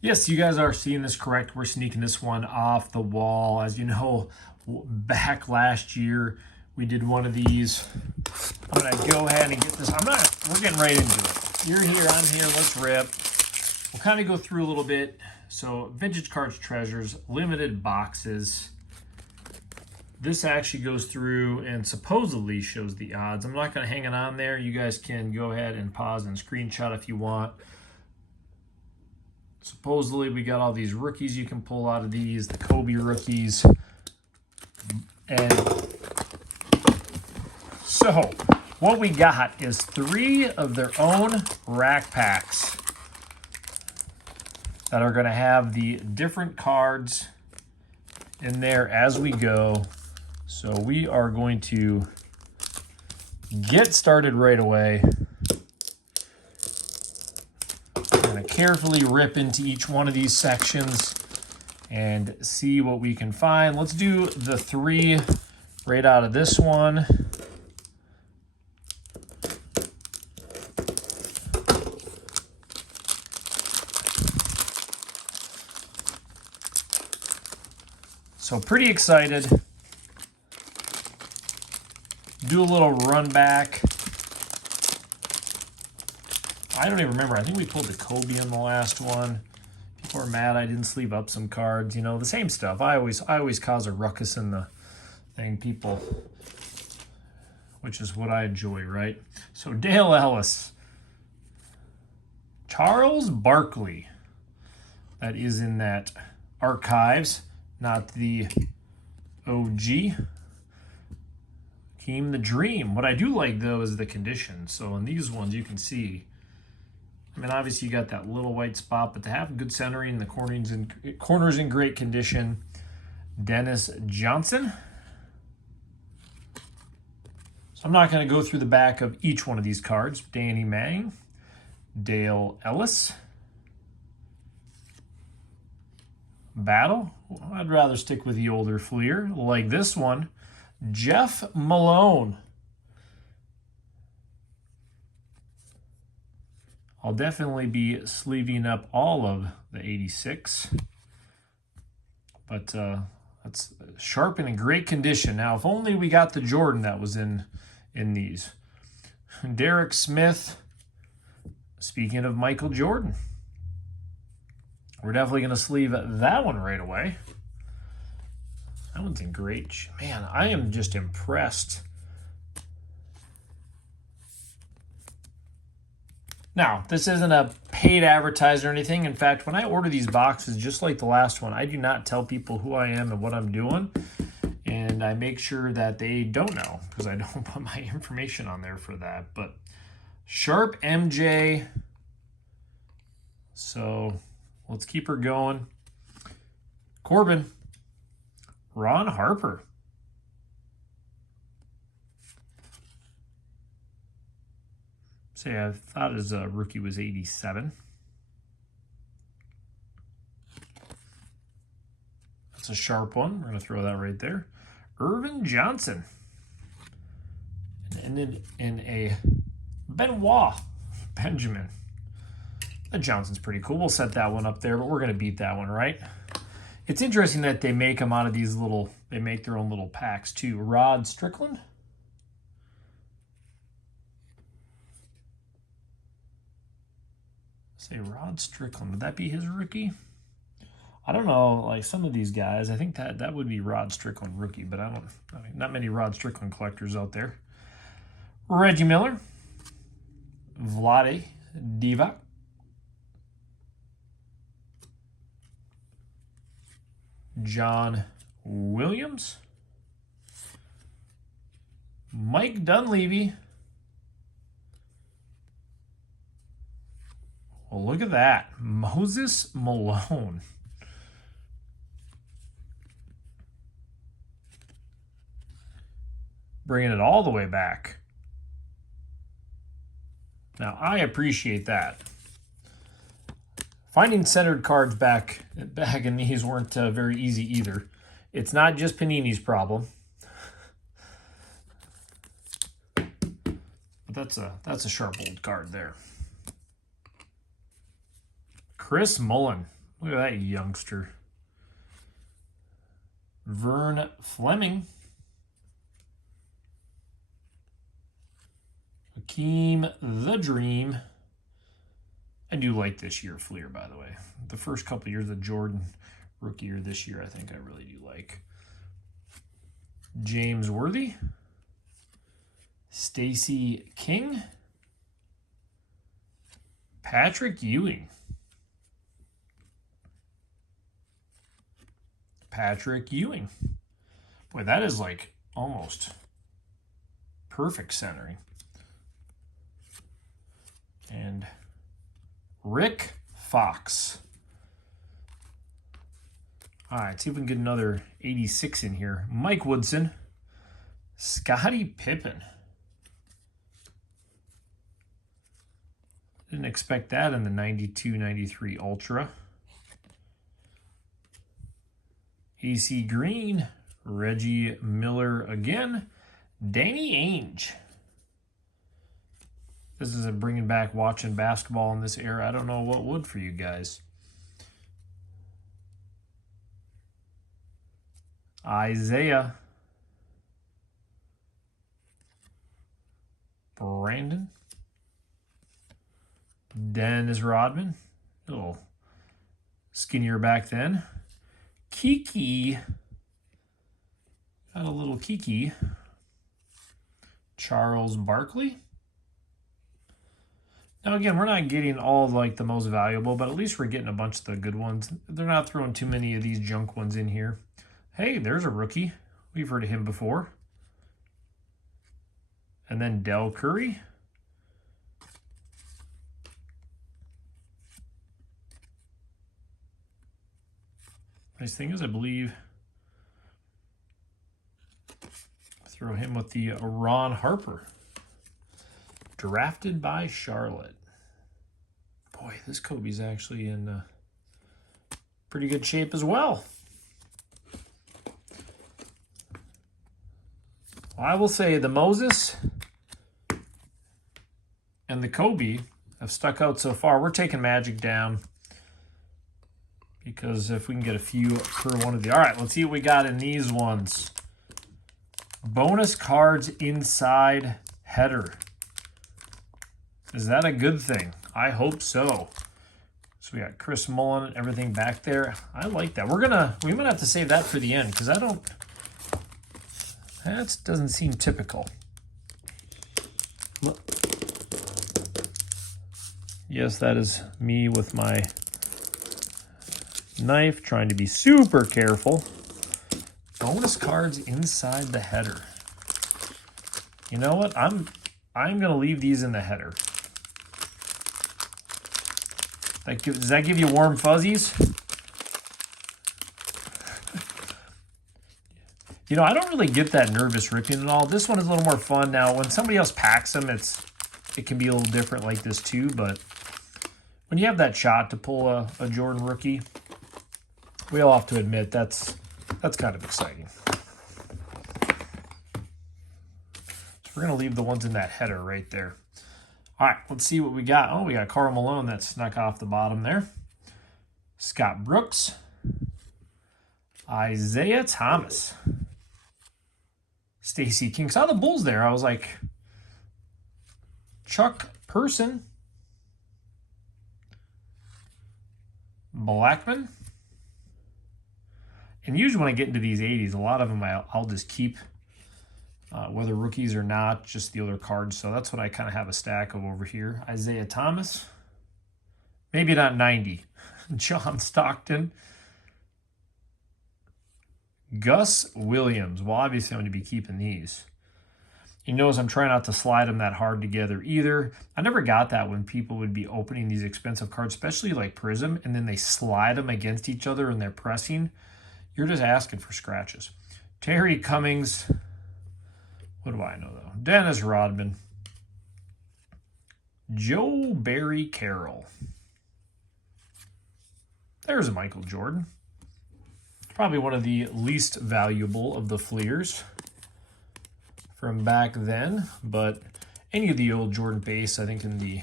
Yes, you guys are seeing this correct. We're sneaking this one off the wall. As you know, back last year, we did one of these. I'm going to go ahead and get this. We're getting right into it. You're here, I'm here, let's rip. We'll kind of go through a little bit. So, Vintage Cards Treasures, limited boxes. This actually goes through and supposedly shows the odds. I'm not going to hang it on there. You guys can go ahead and pause and screenshot if you want. Supposedly, we got all these rookies you can pull out of these, the Kobe rookies. And so, what we got is 3 of their own rack packs that are going to have the different cards in there as we go. So we are going to get started right away. I'm going to carefully rip into each one of these sections and see what we can find. Let's do the 3 right out of this one. So pretty excited. Do a little run back. I don't even remember. I think we pulled the Kobe in the last one. People are mad I didn't sleeve up some cards. You know, the same stuff. I always cause a ruckus in the thing, people, which is what I enjoy, right? So Dale Ellis. Charles Barkley. That is in that archives, not the OG. Came the Dream. What I do like, though, is the condition. So in these ones, you can see, I mean, obviously you got that little white spot, but to have good centering, the corners in great condition. Dennis Johnson. So I'm not going to go through the back of each one of these cards. Danny Mang. Dale Ellis. Battle. I'd rather stick with the older Fleer, like this one. Jeff Malone. I'll definitely be sleeving up all of the 86. But that's sharp and in great condition. Now, if only we got the Jordan that was in these. Derek Smith. Speaking of Michael Jordan. We're definitely going to sleeve that one right away. That one's in great. Man, I am just impressed. Now, this isn't a paid advertisement or anything. In fact, when I order these boxes, just like the last one, I do not tell people who I am and what I'm doing. And I make sure that they don't know, because I don't put my information on there for that. But Sharp MJ. So let's keep her going. Corbin. Ron Harper. Say, I thought his rookie was 87. That's a sharp one. We're going to throw that right there. Irvin Johnson. And then in a Benoit Benjamin. That Johnson's pretty cool. We'll set that one up there, but we're going to beat that one, right? It's interesting that they make them out of these little, they make their own little packs too. Rod Strickland. Say Rod Strickland. Would that be his rookie? I don't know. Like some of these guys, I think that would be Rod Strickland rookie, but I mean, not many Rod Strickland collectors out there. Reggie Miller. Vlade Divac. John Williams. Mike Dunleavy. Well, look at that. Moses Malone. Bringing it all the way back. Now, I appreciate that. Finding centered cards back in these weren't very easy either. It's not just Panini's problem. But that's a sharp old card there. Chris Mullen. Look at that youngster. Vern Fleming. Hakeem the Dream. I do like this year Fleer, by the way. The first couple of years of Jordan rookie year, this year I think I really do like. James Worthy. Stacey King. Patrick Ewing. Patrick Ewing. Boy, that is like almost perfect centering. And Rick Fox. All right, see if we can get another 86 in here. Mike Woodson. Scottie Pippen. Didn't expect that in the 92-93 Ultra. AC Green. Reggie Miller again. Danny Ainge. This is a bringing back watching basketball in this era. I don't know what would for you guys. Isaiah. Brandon. Dennis Rodman. A little skinnier back then. Kiki. Got a little Kiki. Charles Barkley. Now again, we're not getting all like the most valuable, but at least we're getting a bunch of the good ones. They're not throwing too many of these junk ones in here. Hey, there's a rookie. We've heard of him before. And then Del Curry. Nice thing is, I believe, throw him with the Ron Harper. Drafted by Charlotte. Boy, this Kobe's actually in pretty good shape as well. Well, I will say the Moses and the Kobe have stuck out so far. We're taking Magic down because if we can get a few per one of the... All right, let's see what we got in these ones. Bonus cards inside header. Is that a good thing? I hope so. So we got Chris Mullin and everything back there. I like that. We might have to save that for the end because that doesn't seem typical. Yes, that is me with my knife trying to be super careful. Bonus cards inside the header. You know what? I'm going to leave these in the header. Does that give you warm fuzzies? You know, I don't really get that nervous ripping at all. This one is a little more fun. Now, when somebody else packs them, it can be a little different like this too. But when you have that shot to pull a Jordan rookie, we all have to admit that's kind of exciting. So we're going to leave the ones in that header right there. All right, let's see what we got. Oh, we got Karl Malone that snuck off the bottom there. Scott Brooks. Isaiah Thomas. Stacey King. Saw the Bulls there. I was like, Chuck Person. Blackman. And usually when I get into these 80s, a lot of them I'll just keep, whether rookies or not, just the other cards. So that's what I kind of have a stack of over here. Isaiah Thomas. Maybe not 90. John Stockton. Gus Williams. Well, obviously I'm going to be keeping these. You notice I'm trying not to slide them that hard together either. I never got that when people would be opening these expensive cards, especially like Prism, and then they slide them against each other and they're pressing. You're just asking for scratches. Terry Cummings. What do I know, though? Dennis Rodman. Joe Barry Carroll. There's a Michael Jordan. Probably one of the least valuable of the Fleers from back then, but any of the old Jordan base, I think in the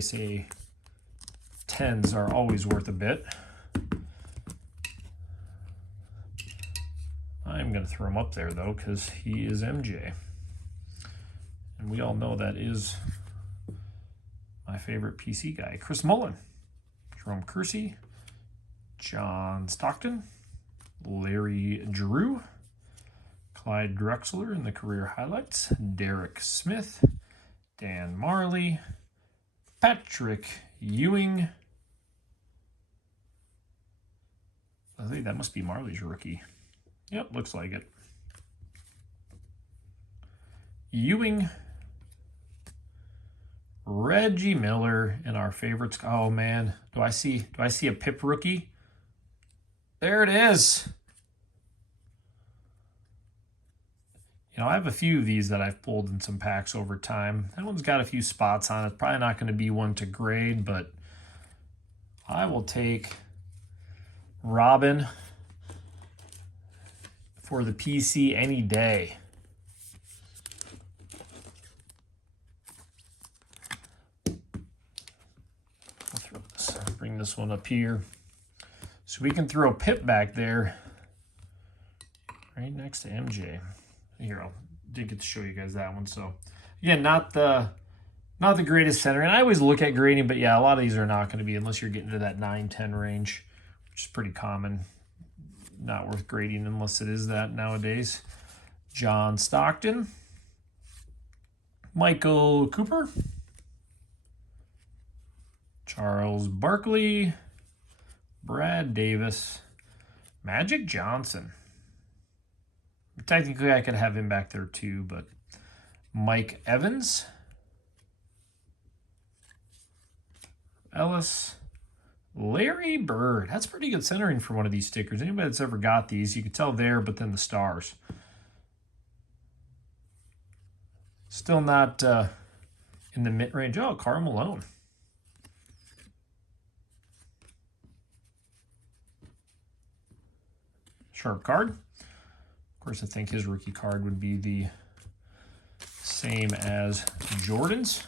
PSA 10s are always worth a bit. I'm going to throw him up there, though, because he is MJ. And we all know that is my favorite PC guy. Chris Mullen, Jerome Kersey, John Stockton, Larry Drew, Clyde Drexler in the career highlights, Derek Smith, Dan Marley, Patrick Ewing. I think that must be Marley's rookie. Yep, looks like it. Ewing, Reggie Miller, and our favorites. Oh man, do I see a Pip rookie? There it is. You know, I have a few of these that I've pulled in some packs over time. That one's got a few spots on it. Probably not going to be one to grade, but I will take Robin for the PC any day. I'll bring this one up here. So we can throw Pip back there right next to MJ. Here, I did get to show you guys that one. So again, not the greatest center. And I always look at grading, but yeah, a lot of these are not going to be unless you're getting to that 9-10 range, which is pretty common. Not worth grading unless it is that nowadays. John Stockton, Michael Cooper, Charles Barkley, Brad Davis, Magic Johnson. Technically, I could have him back there too, but Mike Evans, Ellis, Larry Bird. That's pretty good centering for one of these stickers. Anybody that's ever got these, you can tell there, but then the stars. Still not in the mid-range. Oh, Karl Malone. Sharp card. Of course, I think his rookie card would be the same as Jordan's.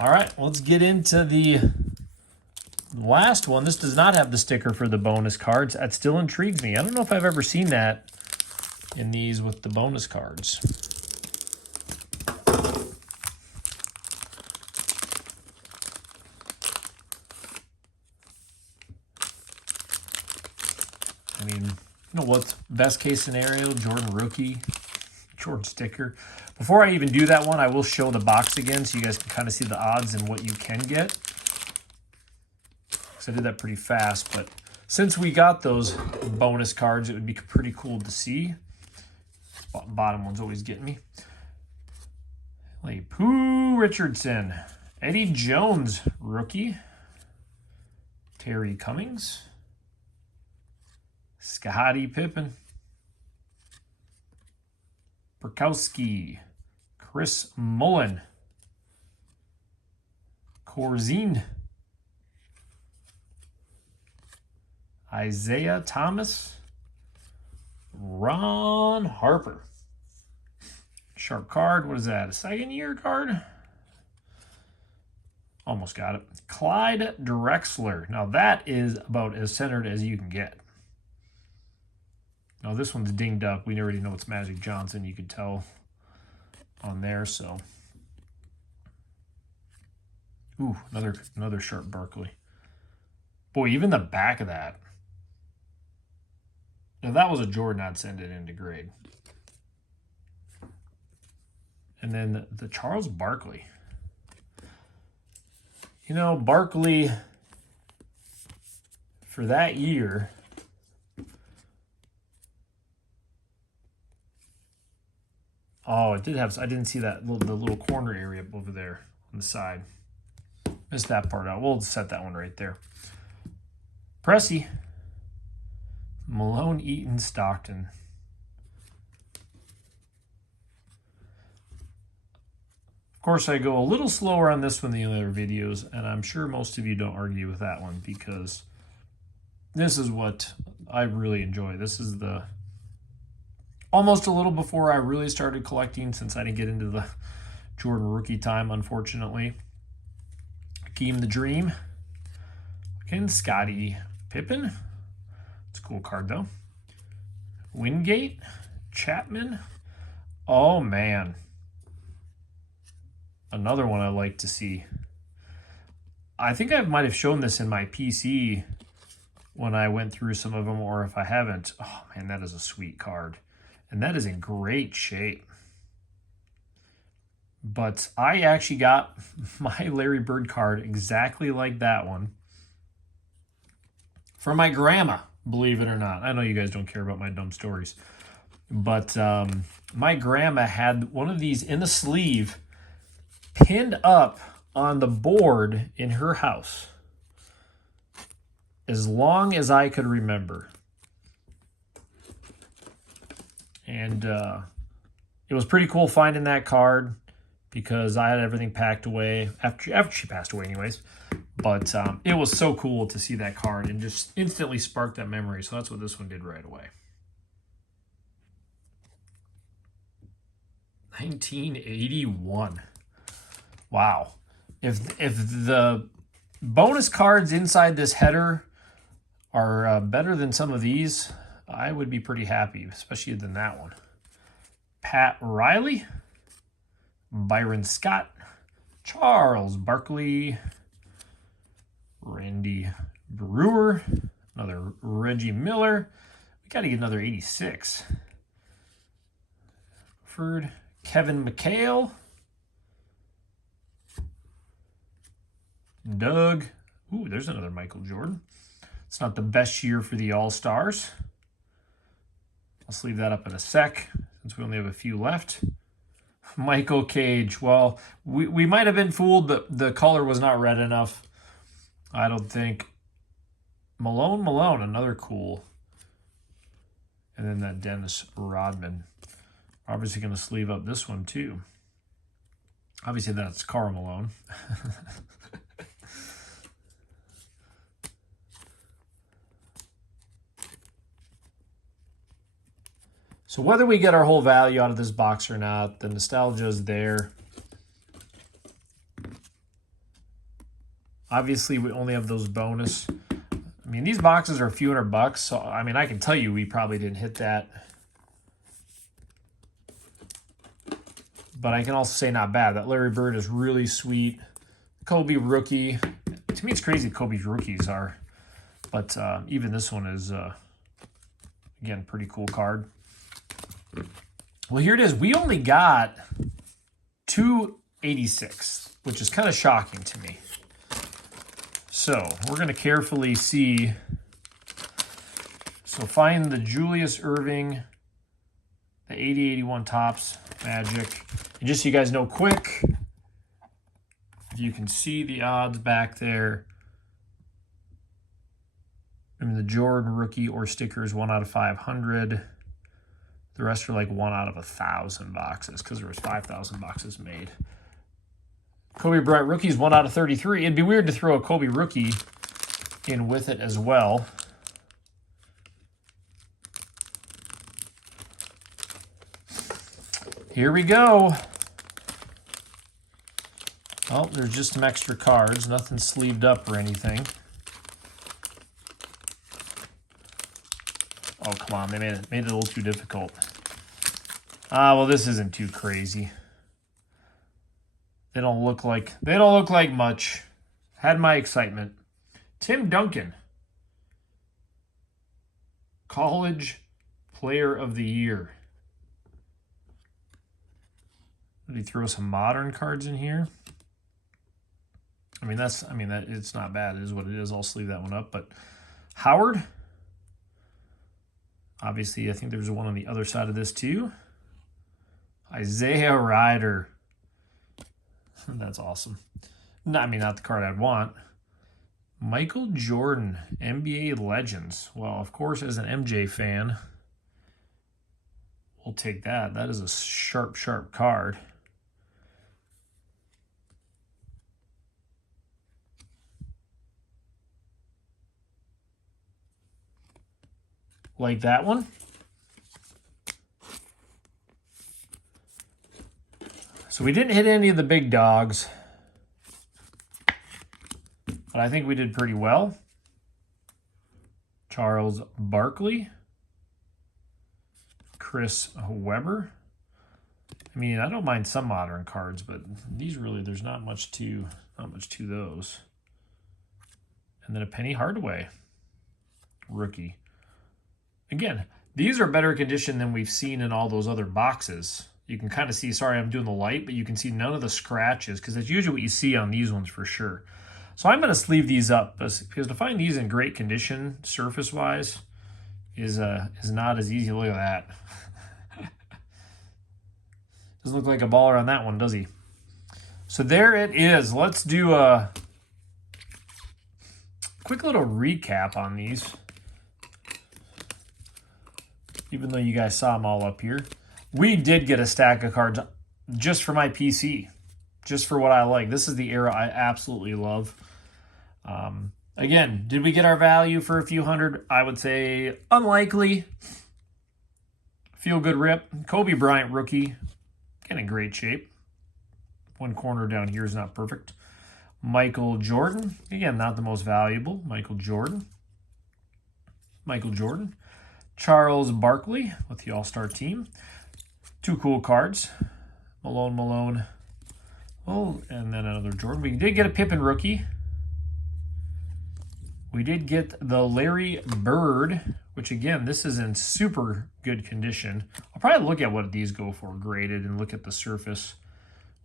All right, let's get into the last one. This does not have the sticker for the bonus cards. That still intrigues me. I don't know if I've ever seen that in these with the bonus cards. I mean, you know what's best case scenario? Jordan rookie, Jordan sticker. Before I even do that one, I will show the box again so you guys can kind of see the odds and what you can get. Because I did that pretty fast, but since we got those bonus cards, it would be pretty cool to see. Bottom one's always getting me. Like Pooh Richardson, Eddie Jones, rookie, Terry Cummings, Scottie Pippen, Perkowski, Chris Mullen, Corzine, Isaiah Thomas, Ron Harper. Sharp card. What is that? A second year card? Almost got it. Clyde Drexler. Now that is about as centered as you can get. Now this one's dinged up. We already know it's Magic Johnson. You could tell on there. So, ooh, another sharp Barkley. Boy, even the back of that. If that was a Jordan, I'd send it into grade. And then the Charles Barkley. You know, Barkley for that year. Oh, it did have. I didn't see that the little corner area up over there on the side. Missed that part out. We'll set that one right there. Pressey, Malone, Eaton, Stockton. Of course, I go a little slower on this one than the other videos, and I'm sure most of you don't argue with that one because this is what I really enjoy. This is the almost a little before I really started collecting, since I didn't get into the Jordan rookie time, unfortunately. Hakeem the Dream, Freaking Scottie Pippen. It's a cool card, though. Wingate. Chapman. Oh, man. Another one I like to see. I think I might have shown this in my PC when I went through some of them, or if I haven't. Oh, man, that is a sweet card. And that is in great shape. But I actually got my Larry Bird card exactly like that one for my grandma, believe it or not. I know you guys don't care about my dumb stories. But my grandma had one of these in a sleeve pinned up on the board in her house as long as I could remember. And it was pretty cool finding that card because I had everything packed away after she passed away anyways. But it was so cool to see that card and just instantly sparked that memory. So that's what this one did right away. 1981. Wow. If the bonus cards inside this header are better than some of these, I would be pretty happy, especially than that one. Pat Riley, Byron Scott, Charles Barkley, Randy Brewer, another Reggie Miller. We got to get another 86. Kevin McHale, Doug. Ooh, there's another Michael Jordan. It's not the best year for the All-Stars. I'll sleeve that up in a sec since we only have a few left. Michael Cage. Well, we might have been fooled, but the color was not red enough. I don't think. Malone, another cool. And then that Dennis Rodman. Obviously going to sleeve up this one too. Obviously that's Karl Malone. So whether we get our whole value out of this box or not, the nostalgia is there. Obviously, we only have those bonus. I mean, these boxes are a few $100, so I mean, I can tell you we probably didn't hit that. But I can also say not bad. That Larry Bird is really sweet. Kobe rookie. To me, it's crazy Kobe's rookies are. But even this one is, again, pretty cool card. Well, here it is. We only got 286, which is kind of shocking to me. So we're going to carefully see. So find the Julius Erving, the 80-81 Topps Magic. And just so you guys know quick, if you can see the odds back there. I mean, the Jordan rookie or sticker is 1 out of 500. The rest are like 1 out of 1,000 boxes because there was 5,000 boxes made. Kobe Bryant rookies 1 out of 33. It'd be weird to throw a Kobe rookie in with it as well. Here we go. Oh, there's just some extra cards. Nothing sleeved up or anything. Oh, come on. They made it a little too difficult. Well, this isn't too crazy. They don't look like much. Had my excitement. Tim Duncan. College Player of the Year. Did he throw some modern cards in here? That it's not bad. It is what it is. I'll sleeve that one up. But Howard. Obviously, I think there's one on the other side of this too. Isaiah Ryder. That's awesome. Not the card I'd want. Michael Jordan, NBA Legends. Well, of course, as an MJ fan, we'll take that. That is a sharp, sharp card. Like that one. So we didn't hit any of the big dogs, but I think we did pretty well. Charles Barkley. Chris Webber. I mean, I don't mind some modern cards, but these really, there's not much to those. And then a Penny Hardaway rookie. Again, these are better condition than we've seen in all those other boxes. You can kind of see, sorry, I'm doing the light, but you can see none of the scratches because that's usually what you see on these ones for sure. So I'm going to sleeve these up because to find these in great condition, surface-wise, is not as easy. Look at that. Doesn't look like a baller on that one, does he? So there it is. Let's do a quick little recap on these. Even though you guys saw them all up here. We did get a stack of cards just for my PC. Just for what I like. This is the era I absolutely love. Again, did we get our value for a few hundred? I would say unlikely. Feel good rip. Kobe Bryant rookie. Again, in great shape. One corner down here is not perfect. Michael Jordan. Again, not the most valuable. Michael Jordan. Charles Barkley with the All-Star team. Two cool cards. Malone. Oh, and then another Jordan. We did get a Pippen rookie. We did get the Larry Bird, which again, this is in super good condition. I'll probably look at what these go for graded and look at the surface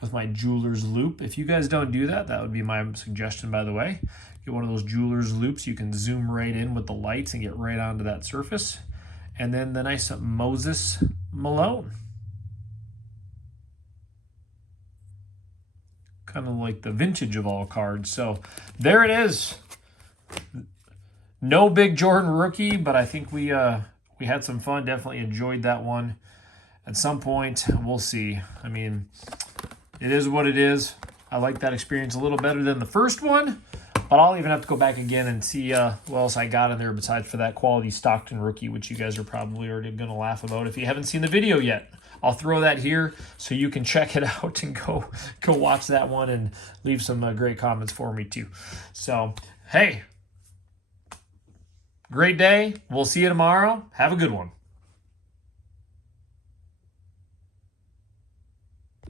with my jeweler's loop. If you guys don't do that, that would be my suggestion, by the way. Get one of those jeweler's loops. You can zoom right in with the lights and get right onto that surface. And then the nice Moses Malone. Kind of like the vintage of all cards. So there it is. No big Jordan rookie, but I think we had some fun. Definitely enjoyed that one. At some point, we'll see. I mean, it is what it is. I like that experience a little better than the first one, but I'll even have to go back again and see what else I got in there besides for that quality Stockton rookie, which you guys are probably already going to laugh about if you haven't seen the video yet. I'll throw that here so you can check it out and go watch that one and leave some great comments for me too. So, hey, great day. We'll see you tomorrow. Have a good one.